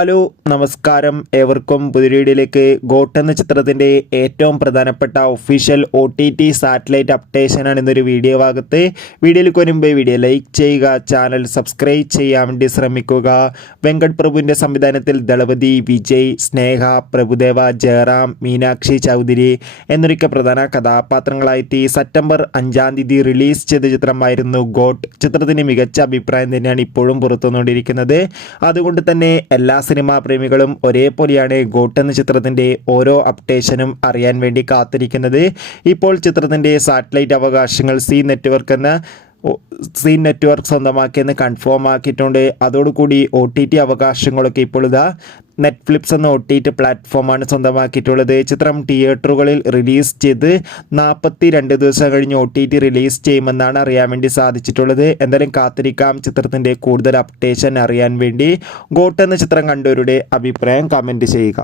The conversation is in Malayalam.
ഹലോ നമസ്കാരം, ഏവർക്കും പുതിയ വീഡിയോയിലേക്ക്. ഗോട്ട് എന്ന ചിത്രത്തിൻ്റെ ഏറ്റവും പ്രധാനപ്പെട്ട ഒഫീഷ്യൽ OTT സാറ്റലൈറ്റ് അപ്ഡേഷനാണ് ഇന്നൊരു വീഡിയോ ഭാഗത്ത്. വീഡിയോയിലേക്ക് വരുമ്പോൾ വീഡിയോ ലൈക്ക് ചെയ്യുക, ചാനൽ സബ്സ്ക്രൈബ് ചെയ്യാൻ വേണ്ടി ശ്രമിക്കുക. വെങ്കട് പ്രഭുവിൻ്റെ സംവിധാനത്തിൽ ദളപതി, വിജയ്, സ്നേഹ, പ്രഭുദേവ, ജയറാം, മീനാക്ഷി ചൗധരി എന്നൊക്കെ പ്രധാന കഥാപാത്രങ്ങളായിട്ട് സെപ്റ്റംബർ 5-ാം തീയതി റിലീസ് ചെയ്ത ചിത്രമായിരുന്നു ഗോട്ട്. ചിത്രത്തിന് മികച്ച അഭിപ്രായം തന്നെയാണ് ഇപ്പോഴും പുറത്തുവന്നുകൊണ്ടിരിക്കുന്നത്. അതുകൊണ്ട് തന്നെ എല്ലാ സിനിമാ പ്രേമികളും ഒരേപോലെയാണ് ഗോട്ട് എന്ന ചിത്രത്തിൻ്റെ ഓരോ അപ്ഡേഷനും അറിയാൻ വേണ്ടി കാത്തിരിക്കുന്നത്. ഇപ്പോൾ ചിത്രത്തിൻ്റെ സാറ്റലൈറ്റ് അവകാശങ്ങൾ സീ നെറ്റ്വർക്ക് സ്വന്തമാക്കിയെന്ന് കൺഫേം ആക്കിയിട്ടുണ്ട്. അതോടുകൂടി OTT അവകാശങ്ങളൊക്കെ ഇപ്പോൾ നെറ്റ്ഫ്ലിക്സ് എന്ന OTT പ്ലാറ്റ്ഫോമാണ് സ്വന്തമാക്കിയിട്ടുള്ളത്. ചിത്രം തിയേറ്ററുകളിൽ റിലീസ് ചെയ്ത് 42 ദിവസം കഴിഞ്ഞ് OTT റിലീസ് ചെയ്യുമെന്നാണ് അറിയാൻ വേണ്ടി സാധിച്ചിട്ടുള്ളത്. എന്തായാലും കാത്തിരിക്കാം ചിത്രത്തിൻ്റെ കൂടുതൽ അപ്ഡേഷൻ അറിയാൻ വേണ്ടി. ഗോട്ട് എന്ന ചിത്രം കണ്ടവരുടെ അഭിപ്രായം കമൻറ്റ് ചെയ്യുക.